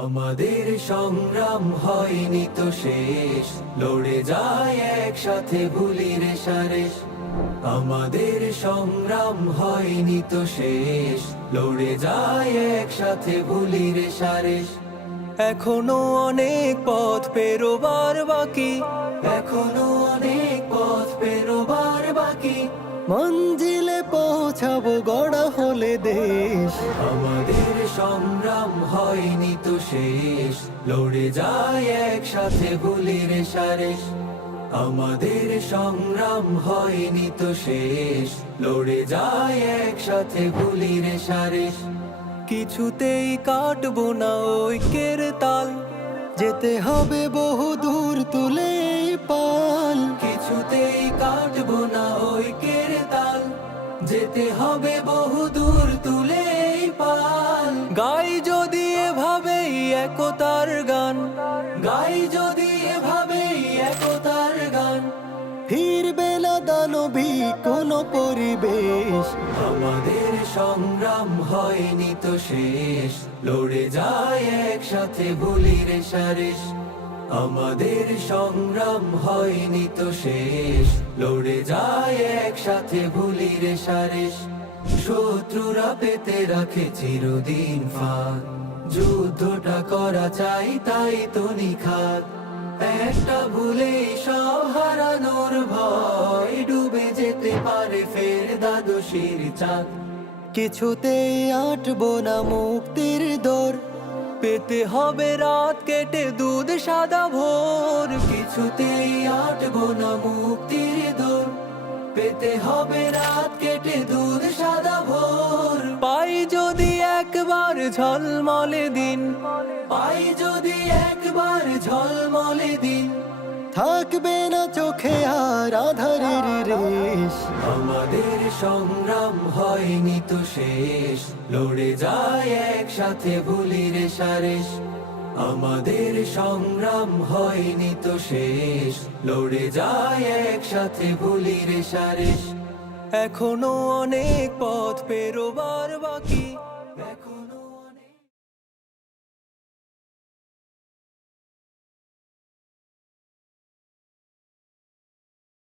আমাদের সংগ্রাম হয়নি তো শেষ, লড়ে যায় একসাথে ভুলি রেশারেশ। আমাদের সংগ্রাম হয়নি তো শেষ, লড়ে যায় একসাথে ভুলি রেশারেশ। এখনো অনেক পথ পেরোবার বাকি, এখনো অনেক পথ পেরোবার বাকি। মঞ্জিলে পৌঁছাবো গড়া হলে দেশ। আমাদের সংগ্রাম হয়নি তো শেষ, লড়ে যায় একসাথে ভুলি রেশারেশ। আমাদের সংগ্রাম হয়নি তো শেষ, লড়ে যায় একসাথে ভুলি রেশারেশ। কিছুতেই কাটবো না ঐক্যের তাল, যেতে হবে বহু দূর তুলে এই পাল। কিছুতেই কাটবো না ঐক্যের তাল, যেতে হবে বহু দূর তুলে এই পাল। গাই যদি এভাবেই একতার গান, গাই যদি এভাবেই একতার গান। ফিরবে না দানবী কোনো পরিবেশ। আমাদের সংগ্রাম হয়নি তো শেষ, লড়ে যায় একসাথে ভুলি রেশারেশ। আমাদের সংগ্রাম হয়নি তো শেষ, লড়ে যায় একসাথে ভুলি রেশারেশ। শত্রুরা পেতে রাখে চিরদিন ফাঁদ, যুদ্ধটা করা চাই তাই তো নিখাত। একটা ভুলে সব হারানোর ভয়, ডুবে যেতে পারে ফের দ্বাদশীর চাঁদ। কিছুতেই আটবো না মুক্তির দোর, পেতে হবে রাত কেটে দুধ সাদা ভোর। কিছুতেই আটবো না মুক্তির দোর, পেতে হবে রাত কেটে দুধ সাদা ভোর। পাই যদি একবার ঝলমলে দিন, পাই যদি একবার ঝলমলে দিন। থাকবে না চোখে আর আধারের রেশ। আমাদের সংগ্রাম হয়নি তো শেষ, লড়ে যায় একসাথে ভুলি রেশারেশ। আমাদের সংগ্রাম হয়নি তো শেষ, লড়ে যায় একসাথে ভুলি রেশারেশ। এখনো অনেক পথ পেরোবার বাকি, এখনো